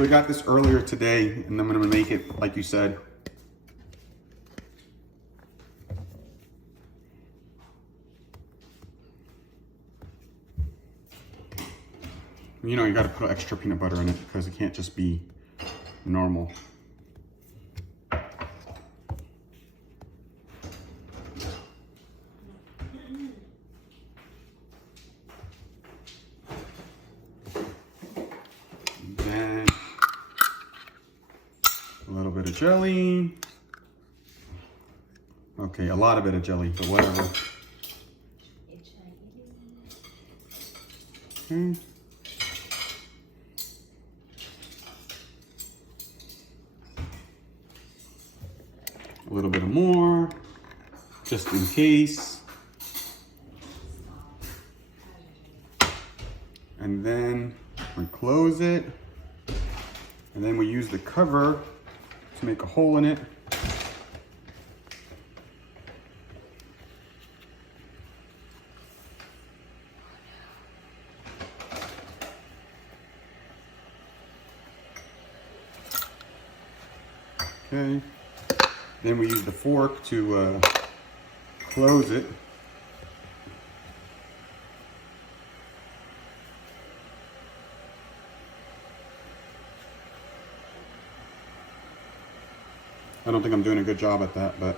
So we got this earlier today, and I'm gonna make it like you said. You know, you gotta put extra peanut butter in it because it can't just be normal. Then a little bit of jelly. Okay, a lot of bit of jelly, but whatever. Okay. A little bit more, just in case. And then we close it. And then we use the cover to make a hole in it. Okay. Then we use the fork to close it. I don't think I'm doing a good job at that, but.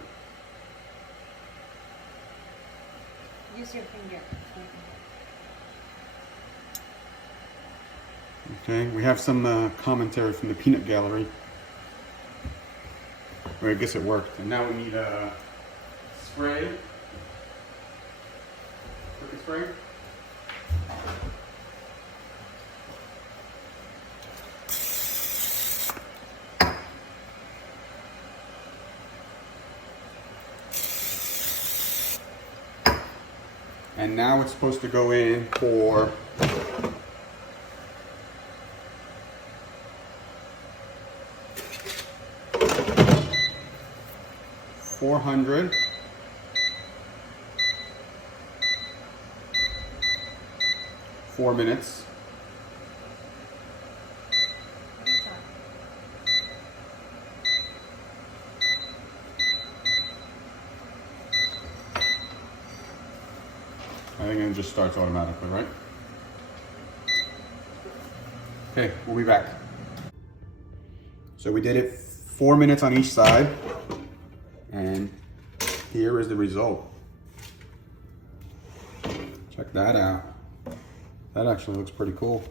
Use your finger. Okay, we have some commentary from the peanut gallery. Well, I guess it worked. And now we need a spray. Cookie spray. And now it's supposed to go in for 400. 4 minutes. I think it just starts automatically, right? Okay, we'll be back. So we did it 4 minutes on each side, and here is the result. Check that out. That actually looks pretty cool.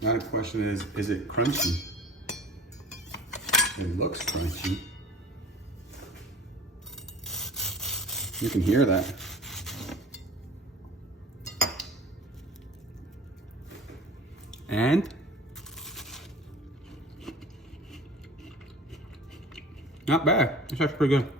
Now the question is it crunchy? It looks crunchy. You can hear that. And not bad. It's actually pretty good.